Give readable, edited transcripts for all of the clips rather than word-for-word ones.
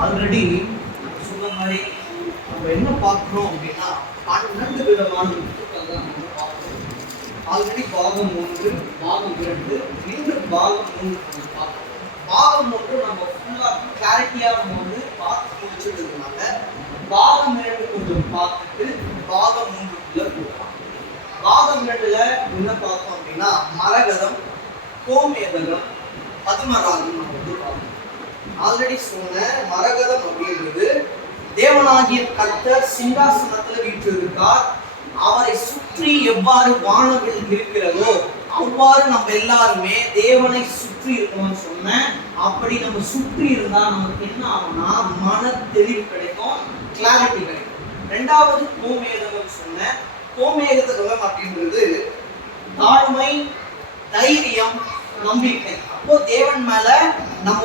Already சொன்ன மாதிரி நம்ம என்ன பார்க்கிறோம் அப்படின்னா 12 விதமான முத்துக்கள் தான் நம்ம பார்க்கிறோம். ஆல்ரெடி பாகம் 1, பாகம் 2, மீண்டும் பாகம் 3 பார்க்கிறோம். பாகம் 1 நம்ம ஃபுல்லா கிளாரிட்டியா நம்ம பார்த்து முடிச்சிருக்கிறதுனால பாகம் 2 கொஞ்சம் பார்த்துட்டு பாகம் 3க்குள்ள போகலாம். பாகம் 2ல என்ன பார்த்தோம் அப்படின்னா மரகதம், கோமேதகம், பதுமராகம் நம்ம பார்த்தோம். ஆல்ரெடி சொன்ன மரகதம் அப்படின்றது தேவனாகிய கர்த்தர் சிங்காசனத்துல வீற்றிருக்கார். அவரை சுற்றி எவ்வாறு வானவில் இருக்கிறதோ அவ்வாறு நம்ம எல்லாருமே தேவனை சுற்றி இருக்கணும்னு சொன்னேன். அப்படி நம்ம சுற்றி இருந்தா நமக்கு என்ன ஆகும்னா மன தெளிவு கிடைக்கும், கிளாரிட்டி கிடைக்கும். ரெண்டாவது கோமேதகம் சொன்னேன். கோமேதகம் அப்படின்றது தாழ்மை, தைரியம், நம்பிக்கை. அப்போ தேவன் மேல நம்ம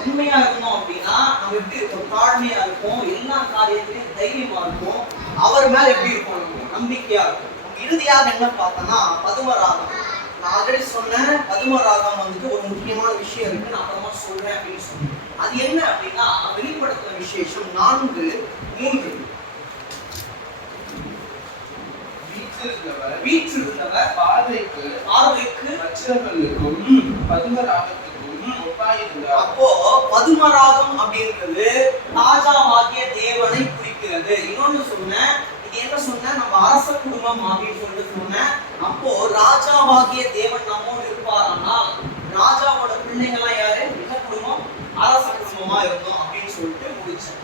உண்மையா இருக்கணும் அப்படின்னா நம்ம எப்படி இருப்போம்? தாழ்மையா இருப்போம், எல்லா காரியத்திலையும் தைரியமா இருப்போம், அவர் மேல எப்படி இருப்போம்? நம்பிக்கையா இருக்கும். இறுதியாக என்ன பார்த்தோம்னா பதுமராகம். நான் ஆல்ரெடி சொன்னேன், பதுமராகம் ஒரு முக்கியமான விஷயம் இருக்கு, நான் அப்புறமா சொல்றேன் அப்படின்னு சொன்னேன். அது என்ன அப்படின்னா வெளிப்படுத்துற விசேஷம் 4:3 வீற்றிருந்தவர் பார்வைக்கு மற்றவர்களுக்கும் பதுமராகத்துக்கும் ஒப்பாயிருந்தார். அப்போ பதுமராகம் அப்படின்றது ராஜாவாகிய தேவனை குறிக்கிறது. இன்னொன்னு சொன்னேன், இது என்ன சொன்ன, நம்ம அரச குடும்பம் அப்படின்னு சொல்லிட்டு சொன்னேன். அப்போ ராஜாவாகிய தேவன் நம்மோடு இருப்பாரானா ராஜாவோட பிள்ளைங்களாம் யாரு? என்ன குடும்பம்? அரச குடும்பமா இருந்தோம் அப்படின்னு சொல்லிட்டு முடிச்சேன்.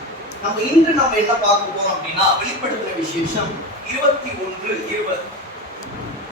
இன்று நம்ம என்ன பார்க்க போறோம் அப்படின்னா வெளிப்படுத்துற விசேஷம் 21:20